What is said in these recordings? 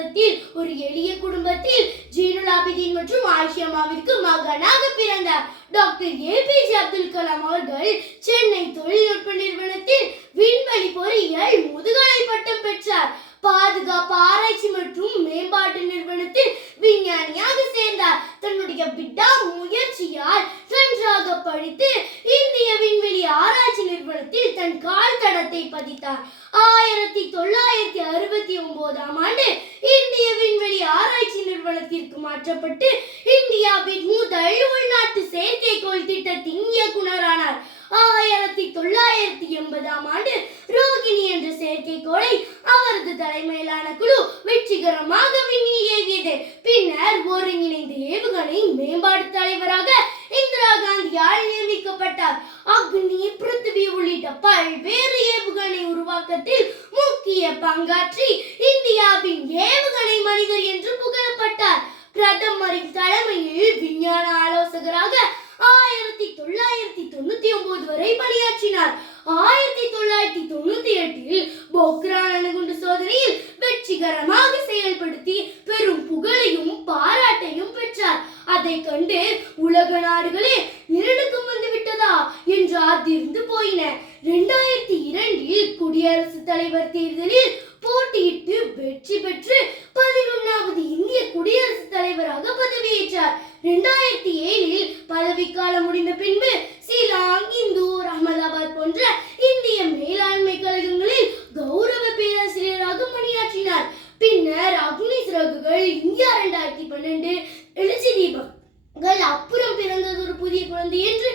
நகரத்தில் ஒரு எளிய குடும்பத்தில் ஜீனுல் ஆபிதீன் மற்றும் ஆயிஷாமாவிற்கு மகனாக பிறந்தார். டாக்டர் ஏபிஜே அப்துல் கலாம் அவர்கள் சென்னை தொழில்நுட்ப நிறுவனத்தில் விண்வெளி பொறியியல் முதுகலை பட்டம் பெற்றார். பாதுகாப்பு ஆராய்ச்சி மற்றும் மேம்பாட்டு நிறுவனத்தில் விஞ்ஞானியாக சேர்ந்தார். தன்னுடைய விடாமுயற்சியால் நன்றாக படித்து இந்திய விண்வெளி ஆராய்ச்சி நிறுவனத்தில் தன் கால் தடத்தை பதித்தார். 1969ஆம் ஆண்டு இந்திய விண்வெளி ஆராய்ச்சி நிறுவனத்திற்கு மாற்றப்பட்டு இந்தியாவின் முதல் உள்நாட்டு செயற்கைக்கோள் திட்டத்தின் இயக்குநரானார். 1980ஆம் ஆண்டு ரோகிணி என்ற செயற்கைக்கோளை அவரது தலைமையிலான குழு வெற்றிகரமாக விண்ணில் ஏவியது. பின்னர் ஒருங்கிணைந்த ஏவுகணை மேம்பாட்டு தலைவராக இந்திரா காந்தியால் நியமிக்கப்பட்டார். அக்னி, பிருத்திவி உள்ளிட்ட பல்வேறு ஏவுகணை உருவாக்கத்தில் முக்கிய பங்காற்றி இந்தியாவின் ஏவுகணை மனிதர் என்று புகழப்பட்டார். பிரதமரின் தலைமையில் விஞ்ஞான ஆலோசகராக 1999 வரை பணியாற்றினார். 1998இல் போக்ரான் அணுகுண்டு சோதனையில் வெற்றிகரமாக செயல்படுத்தி பெரும் புகழையும் பாராட்டையும் பெற்றார். அதை கண்டு உலக நாடுகளே நிரடுக்கம் வந்து விட்டதா என்று அதிர்ந்து போயின. 2002இல் குடியரசுத் தலைவர் தேர்தலில் போட்டியிட்டு வெற்றி பெற்று 11வது இந்திய குடியரசுத் தலைவராக பதவியேற்றார். 2007இல் பதவிக்காலம் முடிந்த பின்பு ஷில்லாங், இந்தூர், அகமதாபாத் போன்ற இந்திய மேலாண்மை கழகங்களில் கௌரவ பேராசிரியராக பணியாற்றினார். பின்னர் அக்னி சிறகுகள், இந்தியா 2012, எழுச்சி தீபங்கள், அப்புறம் பிறந்தது ஒரு புதிய குழந்தை என்று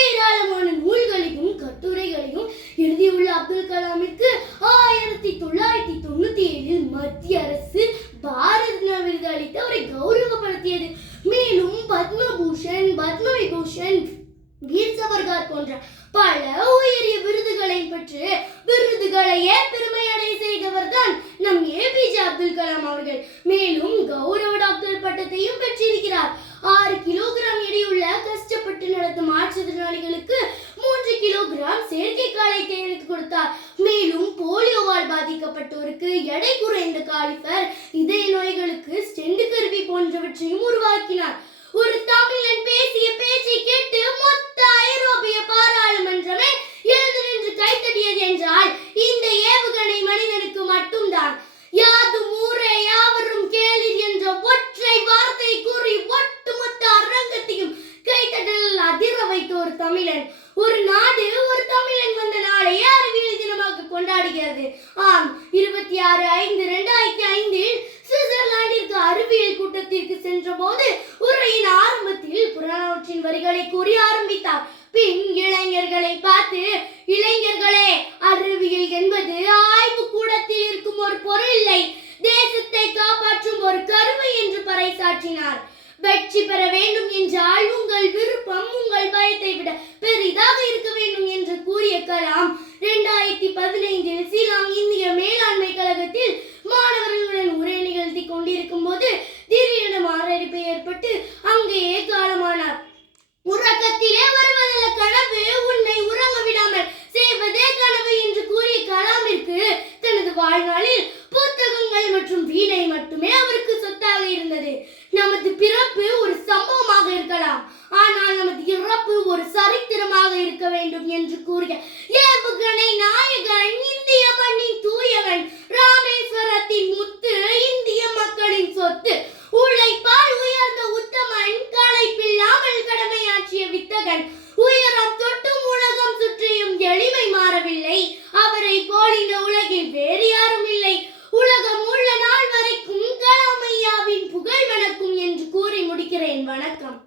ஏராளமான நூல்களையும் கட்டுரைகளையும் எழுதியுள்ள அப்துல் கலாமிற்கு 1997இல் மத்திய அரசு பாரத் ரத்னா விருது அளித்து அவரை கௌரவப்படுத்தியது. மேலும் பத்மபூஷன், பத்ம விபூஷன், வீர் சவர்கார் போன்ற பல உயரிய விருதுகளை பெற்று விருதுகளையே பெருமையடைய செய்தவர் தான் நம் ஏபிஜே அப்துல் கலாம் அவர்கள். மேலும் கௌரவ டாக்டர் பட்டத்தையும் பெற்றிருக்கிறார். 6 கிலோகிராம் எடையுள்ள கஷ்டப்பட்டு நடத்தும் மாற்றுத்திறனாளிகளுக்கு 3 கிலோகிராம் செயற்கை காலை தேர்ந்தெடுத்து கொடுத்தார். மேலும் போலியோவால் பாதிக்கப்பட்டோருக்கு எடை குறைந்த காலிஃபர், இதய நோய்களுக்கு ஸ்டெண்ட் கருவி போன்றவற்றையும் உருவாக்கினார். ஒரு தமிழன் பேசிய பேச்சை கேட்டு மொத்த ஐரோப்பிய பாராளுமன்றமே எழுந்து நின்று கைத்தட்டியது என்றால் இந்த ஏவுகணை மனிதனுக்கு மட்டும்தான். யாதும் ஊரே யாவரும் கேளீர் என்ற ஒற்றை வார்த்தை கூறி ஒட்டுமொத்த அரங்கத்தையும் கைத்தட்டல் அதிர வைத்த ஒரு தமிழன். ஒரு நாடு ஒரு தமிழன் வந்த நாளையே அறிவியல் தினமாக கொண்டாடுகிறது. ஆம், 26/5/2005இல் சுவிட்சர்லாந்திற்கு அறிவியல் கூட்டத்திற்கு சென்ற போது உரையின் ஆரம்பத்தில் புறநானூற்றின் வரிகளை கூறி ஆரம்பித்தார். பின் இளைஞர்களை பார்த்து, இளைஞர்களே, அறிவியல் என்பது ஆய்வு கூடத்தில் இருக்கும் ஒரு பொருள் இல்லை, தேசத்தை காப்பாற்றும் ஒரு கருவி என்று பறைசாற்றினார். வெற்றி பெற வேண்டும் என்றால் உங்கள் விருப்பம் உங்கள் பயத்தை விட பெரிதாக இருக்க வேண்டும் என்று கூறிய கலாம் 2015இல் ஷில்லாங் இந்திய மேலாண்மை கழகத்தில் மாணவர்களுடன் உரை நிகழ்த்தி கொண்டிருக்கும் போது திடீரென மாரடைப்பு ஏற்பட்டு அங்கேயே காலமானார். உறக்கத்திலே வருவதல்ல கனவு, உன்னை உறங்க விடாமல் செய்வதே கனவு என்று கூறிய கலாமிற்கு தனது வாழ்நாளில் புத்தகங்கள் மற்றும் வீணை மட்டுமே அவருக்கு சொத்தாக இருந்தது. நமது பிறப்பு ஒரு சம்பவமாக இருக்கலாம், ஆனால் நமது இறப்பு ஒரு சரித்திரமாக இருக்க வேண்டும் என்று கூறிய ஏவுகணை நாயகன், இந்திய மண்ணின் தூயவன், ராமேஸ்வரத்தின் முத்து, இந்திய மக்களின் சொத்து, உழைப்பால் உயர்ந்த உத்தமன், களைப்பில்லாமல் கடமையாற்றிய வித்தகன், உயரம் தொட்டும் உலகம் சுற்றியும் எளிமை மாறவில்லை, அவரை போல் இந்த உலகில் வேறு யாரும் இல்லை, உலகம் உள்ள நாள் வரைக்கும் கலாம் ஐயாவின் புகழ் வணக்கும் என்று கூறி முடிக்கிறேன். வணக்கம்.